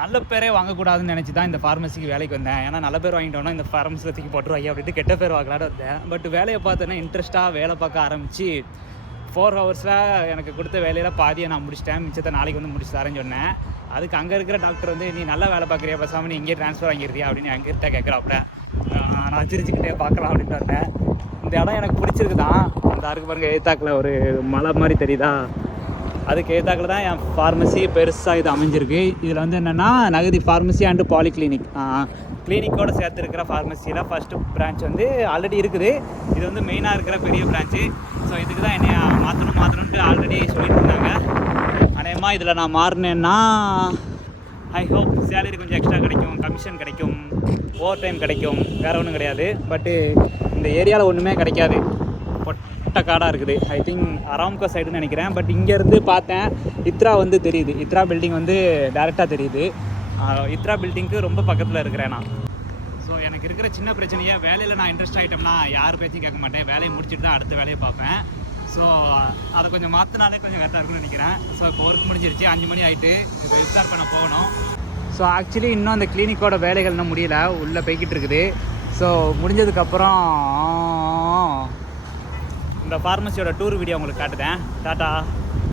நல்ல பேரே வாங்கக்கூடாதுன்னு நினச்சி தான் இந்த ஃபார்மசிக்கு வேலைக்கு வந்தேன். ஏன்னா நல்ல பேர் வாங்கிட்டோன்னா இந்த ஃபார்மசியில் தூக்கி போட்டுருவாங்க அப்படின்ட்டு கெட்ட பேர் வாங்கலான்னு வந்தேன். பட் வேலையை பார்த்தோன்னா இன்ட்ரெஸ்ட்டாக வேலை பார்க்க ஆரம்பித்து 4 ஹவர்ஸில் எனக்கு கொடுத்த வேலையில் பாதியை நான் முடிச்சிட்டேன். மிச்சத்தை நாளைக்கு வந்து முடிச்சு தரேன்னு சொன்னேன். அதுக்கு அங்கே இருக்கிற டாக்டர் வந்து நீ நல்லா வேலை பார்க்குறியா, பேசாமல் நீ இங்கே ட்ரான்ஸ்ஃபர் வாங்கிடுறியா அப்படின்னு எங்கிட்ட கேட்குறாப்புல. நான் சிரிச்சுக்கிட்டே பார்க்கலாம் அப்படின்னு வந்தேன். இந்த இடம் எனக்கு பிடிச்சிருக்கு தான். இந்த அருக்கு பாருங்கள், ஏத்தாக்கில் ஒரு மலை மாதிரி தெரியுதா, அதுக்கு ஏத்தாக்கில் தான் என் ஃபார்மசி பெருசாக இது அமைஞ்சிருக்கு. இதில் வந்து என்னென்னா நகதி ஃபார்மசி அண்டு பாலிகிளினிக் கிளினிக்கோடு சேர்த்து இருக்கிற ஃபார்மசியில் ஃபஸ்ட்டு பிரான்ச் வந்து ஆல்ரெடி இருக்குது. இது வந்து மெயினாக இருக்கிற பெரிய பிரான்ச்சு. ஸோ இதுக்கு தான் என்னை மாற்றணுன்ட்டு ஆல்ரெடி சொல்லிட்டு இருந்தாங்க. அநேகமாக இதில் நான் மாறினேன்னா ஐ ஹோப் சேலரி கொஞ்சம் எக்ஸ்ட்ரா கிடைக்கும், கமிஷன் கிடைக்கும், ஓவர் டைம் கிடைக்கும், வேறு ஒன்றும் கிடையாது. பட்டு இந்த ஏரியாவில் ஒன்றுமே கிடைக்காது, பொட்ட காடாக இருக்குது. ஐ திங்க் அராம்கோ சைடுன்னு நினைக்கிறேன். பட் இங்கேருந்து பார்த்தேன் இத்ரா வந்து தெரியுது, இத்ரா பில்டிங் வந்து டேரெக்டாக தெரியுது. இத்ரா பில்டிங்க்கு ரொம்ப பக்கத்தில் இருக்கிறேன் நான். ஸோ எனக்கு இருக்கிற சின்ன பிரச்சனையை வேலையில் நான் இன்ட்ரெஸ்ட் ஆகிட்டோம்னா யார் பேச்சும் கேட்க மாட்டேன், வேலையை முடிச்சுட்டு தான் அடுத்த வேலையை பார்ப்பேன். ஸோ அதை கொஞ்சம் மாற்றினாலே கொஞ்சம் கரெக்டாக இருக்குன்னு நினைக்கிறேன். ஸோ இப்போ ஒர்க் முடிஞ்சிருச்சு, 5 மணி ஆகிட்டு இப்போ இஃப்தார் பண்ண போகணும். ஸோ ஆக்சுவலி இன்னும் அந்த கிளினிக்கோட வேலைகள் இன்னும் முடியல, உள்ளே போய்கிட்டு இருக்குது. ஸோ முடிஞ்சதுக்கப்புறம் இந்த ஃபார்மசியோட டூர் வீடியோ உங்களுக்கு காட்டுதேன். டாட்டா.